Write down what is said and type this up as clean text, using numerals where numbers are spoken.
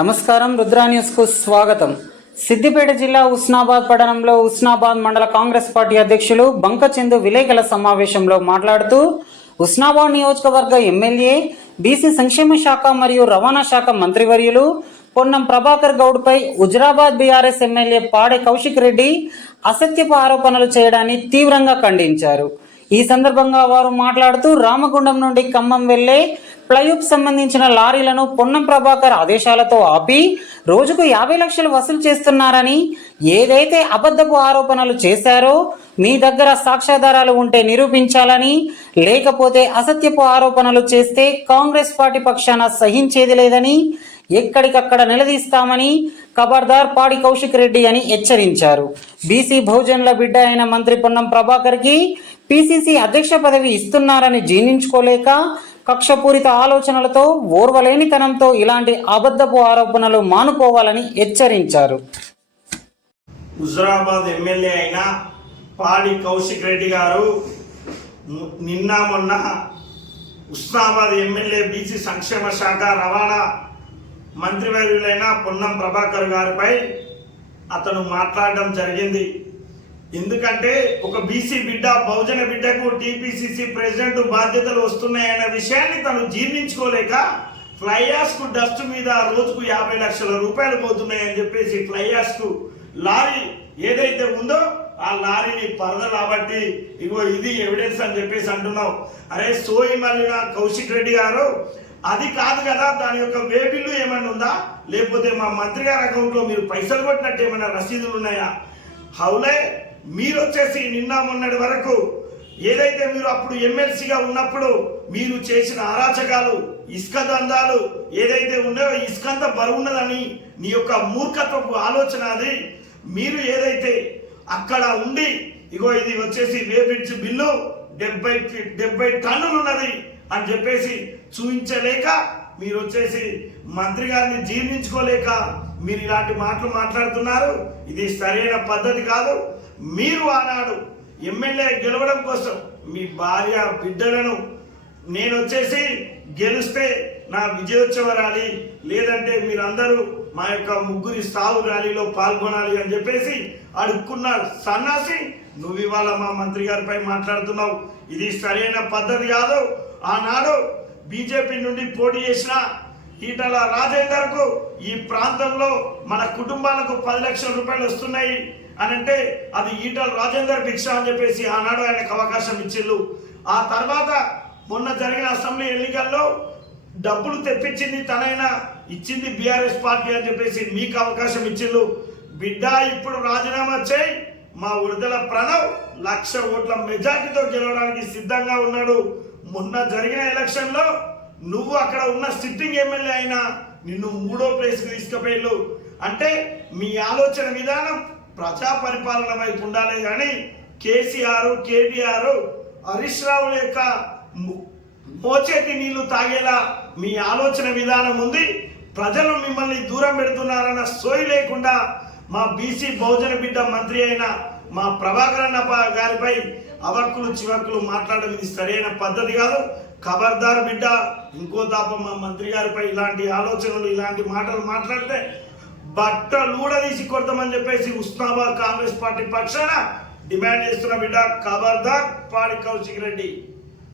నమస్కారం. రుద్రా న్యూస్కు స్వాగతం. సిద్దిపేట జిల్లా ఉస్నాబాద్ పట్టణంలో ఉస్నాబాద్ మండల కాంగ్రెస్ పార్టీ అధ్యక్షులు బంకచందు విలేకరుల సమావేశంలో మాట్లాడుతూ ఉస్నాబాద్ నియోజకవర్గ ఎమ్మెల్యే, బీసీ సంక్షేమ శాఖ మరియు రవాణా శాఖ మంత్రివర్యులు పొన్నం ప్రభాకర్ గౌడ్పై హుజురాబాద్ బీఆర్ఎస్ ఎమ్మెల్యే పాడే కౌశిక్ రెడ్డి అసత్యపు ఆరోపణలు చేయడాన్ని తీవ్రంగా ఖండించారు. ఈ సందర్భంగా వారు మాట్లాడుతూ రామగుండం నుండి ఖమ్మం వెళ్లే ప్లైవుడ్ సంబంధించిన లారీలను పొన్నం ప్రభాకర్ ఆదేశాలతో ఆపి రోజుకు 50 లక్షలు వసూలు చేస్తున్నారని, ఏదైతే అబద్ధపు ఆరోపణలు చేశారో మీ దగ్గర సాక్ష్యాధారాలు ఉంటే నిరూపించాలని, లేకపోతే అసత్యపు ఆరోపణలు చేస్తే కాంగ్రెస్ పార్టీ పక్షాన సహించేది లేదని, ఎక్కడికక్కడ నిలదీస్తామని ఖబర్దార్ పాడి కౌశిక్ రెడ్డి అని హెచ్చరించారు. బీసీ బహుజనుల బిడ్డ అయిన మంత్రి పొన్నం ప్రభాకర్కి పిసిసి అధ్యక్ష పదవి ఇస్తున్నారని జీర్ణించుకోలేక కక్షపూరిత ఆలోచనలతో, ఓర్వలేనితనంతో ఇలాంటి అబద్ధపు ఆరోపణలు మానుకోవాలని హెచ్చరించారు. హుజురాబాద్ ఎమ్మెల్యే అయిన పాడి కౌశిక్ రెడ్డి గారు నిన్న మొన్న ఉస్నాబాద్ ఎమ్మెల్యే, బీసీ సంక్షేమ శాఖ, రవాణా మంత్రివర్యులైన పొన్నం ప్రభాకర్ గారిపై అతను మాట్లాడడం జరిగింది. ఎందుకంటే ఒక బీసీ బిడ్డ, బహుజన బిడ్డకు టీపీసీసీ ప్రెసిడెంట్ బాధ్యతలు వస్తున్నాయన్న విషయాన్ని తను జీర్ణించుకోలేక ఫ్లైయాస్కు డస్ట్ మీద రోజుకు 50 లక్షల రూపాయలు పోతున్నాయని చెప్పేసి ఫ్లైయాస్కు లారీ ఏదైతే ఉందో ఆ లారీని పరదలాబట్టి ఇగో ఇది ఎవిడెన్స్ అని చెప్పేసి అంటున్నావు. అరే సోయి మల్లిన కౌశిక్ రెడ్డి గారు, అది కాదు కదా, దాని యొక్క వే బిల్లు ఏమైనా ఉందా, లేకపోతే మా మంత్రి గారి అకౌంట్లో మీరు పైసలు కొట్టినట్టు ఏమైనా రసీదులు ఉన్నాయా? హౌలే మీరు వచ్చేసి నిన్న మొన్నటి వరకు ఏదైతే మీరు అప్పుడు ఎమ్మెల్సీగా ఉన్నప్పుడు మీరు చేసిన అరాచకాలు, ఇసుక దందాలు ఏదైతే ఉన్నాయో, ఇసుకంత బరువున్నదని నీ యొక్క మూర్ఖత్వపు ఆలోచన అది. మీరు ఏదైతే అక్కడ ఉండి ఇగో ఇది వచ్చేసి వేబిడ్జ్ బిల్లు 70 టన్నులు ఉన్నది అని చెప్పేసి చూపించలేక మీరు వచ్చేసి మంత్రి గారిని జీర్ణించుకోలేక మీరు ఇలాంటి మాటలు మాట్లాడుతున్నారు. ఇది సరైన పద్ధతి కాదు. మీరు ఆనాడు ఎమ్మెల్యే గెలవడం కోసం మీ భార్య, బిడ్డలను నేను వచ్చేసి గెలిస్తే నా విజయోత్సవ ర్యాలీ, లేదంటే మీరందరూ మా యొక్క ముగ్గురి సాగు ర్యాలీలో పాల్గొనాలి అని చెప్పేసి అడుక్కున్న సన్నాసి నువ్వు ఇవాళ మా మంత్రి గారిపై మాట్లాడుతున్నావు. ఇది సరైన పద్ధతి కాదు. ఆనాడు బీజేపీ నుండి పోటీ చేసిన ఈటల రాజేందర్కు ఈ ప్రాంతంలో మన కుటుంబాలకు 10 లక్షల రూపాయలు వస్తున్నాయి అని అంటే అది ఈటల రాజేందర్ భిక్ష అని చెప్పేసి ఆనాడు ఆయనకు అవకాశం ఇచ్చిళ్ళు. ఆ తర్వాత మొన్న జరిగిన అసెంబ్లీ ఎన్నికల్లో డబ్బులు తెప్పించింది తనైనా, ఇచ్చింది బీఆర్ఎస్ పార్టీ అని చెప్పేసి మీకు అవకాశం ఇచ్చిళ్ళు. బిడ్డ ఇప్పుడు రాజీనామా చేయి, మా ఉడతల ప్రణవ్ 1,00,000 ఓట్ల మెజార్టీతో గెలవడానికి సిద్ధంగా ఉన్నాడు. మొన్న జరిగిన ఎలక్షన్లో నువ్వు అక్కడ ఉన్న సిట్టింగ్ ఎమ్మెల్యే అయినా నిన్ను 3వ ప్లేస్కి తీసుకుపోయిళ్ళు. అంటే మీ ఆలోచన విధానం ప్రజా పరిపాలన వైపు ఉండాలి కానీ కేసీఆర్, కేటీఆర్, హరీష్ రావుల యొక్క మోచేతి నీళ్లు తాగేలా మీ ఆలోచన విధానం ఉంది. ప్రజలు మిమ్మల్ని దూరం పెడుతున్నారన్న సోయి లేకుండా మా బీసీ బహుజన బిడ్డ మంత్రి అయిన మా ప్రభాకర్ అన్న గారిపై అవక్కులు చివక్కులు మాట్లాడడం ఇది సరైన పద్ధతి కాదు. ఖబర్దార్ బిడ్డ, ఇంకో తాప మా మంత్రి గారిపై ఇలాంటి ఆలోచనలు, ఇలాంటి మాటలు మాట్లాడితే బట్టలు ఊడదీసి కొడతామని చెప్పేసి ఉస్నాబాద్ కాంగ్రెస్ పార్టీ పక్షాన డిమాండ్ చేస్తున్న బిడ్డ. ఖబర్దార్ పాడి కౌశిక్ రెడ్డి.